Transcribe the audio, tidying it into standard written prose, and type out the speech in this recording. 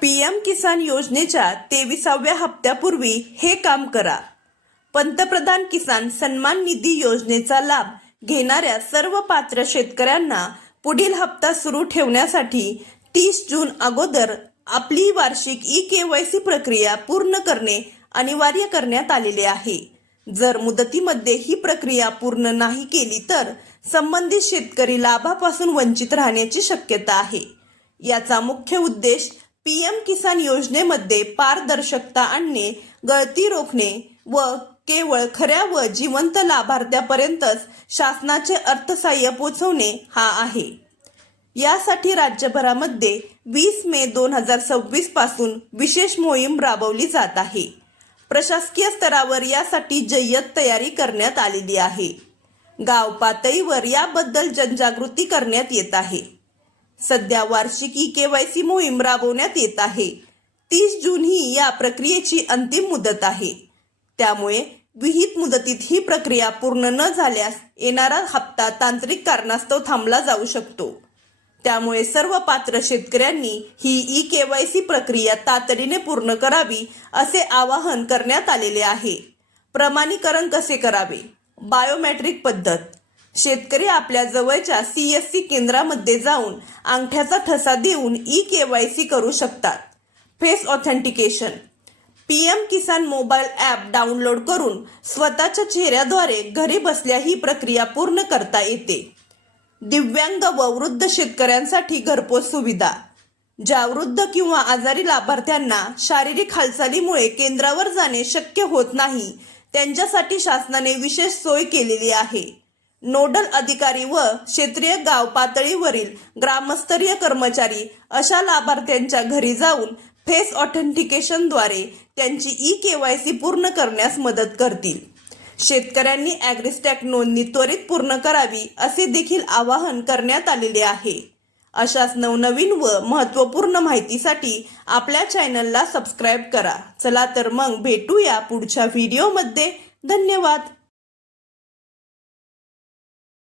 PM किसान योजनेच्या 23व्या हप्त्यापूर्वी हे काम करा. पंतप्रधान किसान सन्मान निधी योजनेचा लाभ घेणाऱ्या सर्व पात्र शेतकऱ्यांना पुढील हप्ता सुरू ठेवण्यासाठी 30 जून अगोदर आपली वार्षिक ई-केवायसी प्रक्रिया पूर्ण करणे अनिवार्य करण्यात आलेले आहे. जर मुदतीमध्ये ही प्रक्रिया पूर्ण नाही केली तर संबंधित शेतकरी लाभापासून वंचित राहण्याची शक्यता आहे. याचा मुख्य उद्देश पीएम किसान योजनेमध्ये पारदर्शकता आणणे, गळती रोखणे व केवळ खऱ्या व जिवंत लाभार्थ्यापर्यंतच शासनाचे अर्थसहाय्य पोहोचवणे हा आहे. यासाठी राज्यभरामध्ये 20 मे 2026 पासून विशेष मोहीम राबवली जात आहे. प्रशासकीय स्तरावर यासाठी जय्यत तयारी करण्यात आलेली आहे. गाव पातळीवर याबद्दल जनजागृती करण्यात येत आहे. सध्या वार्षिक ई-केवायसी मोहीम राबवण्यात येत आहे. 30 जून ही या प्रक्रियेची अंतिम मुदत आहे. त्यामुळे विहित मुदतीत ही प्रक्रिया पूर्ण न झाल्यास येणारा हप्ता तांत्रिक कारणास्तव थांबला जाऊ शकतो. त्यामुळे सर्व पात्र शेतकऱ्यांनी ही ई-केवायसी प्रक्रिया तातडीने पूर्ण करावी असे आवाहन करण्यात आलेले आहे. प्रमाणीकरण कसे करावे? बायोमेट्रिक पद्धत. शेतकरी आपल्या जवळच्या CSC केंद्रामध्ये जाऊन अंगठ्याचा ठसा देऊन ई-केवायसी करू शकतात. Face authentication. पीएम किसान मोबाईल ॲप डाउनलोड करून स्वतःच्या चेहऱ्याद्वारे घरी बसल्या ही प्रक्रिया पूर्ण करता येते. दिव्यांग व वृद्ध शेतकऱ्यांसाठी घरपोच सुविधा. ज्या वृद्ध किंवा आजारी लाभार्थ्यांना शारीरिक हालचालीमुळे केंद्रावर जाणे शक्य होत नाही त्यांच्यासाठी शासनाने विशेष सोय केलेली आहे. नोडल अधिकारी व क्षेत्रीय गाव पातळीवरील ग्रामस्तरीय कर्मचारी अशा लाभार्थ्यांच्या घरी जाऊन फेस ऑथेंटिकेशनद्वारे त्यांची ई-केवायसी पूर्ण करण्यास मदत करतील. शेतकऱ्यांनी ॲग्रिस्टॅक नोंदणी त्वरित पूर्ण करावी असे देखील आवाहन करण्यात आलेले आहे. अशाच नवनवीन व महत्त्वपूर्ण माहितीसाठी आपल्या चॅनलला सबस्क्राईब करा. चला तर मग भेटूया पुढच्या व्हिडिओमध्ये. धन्यवाद.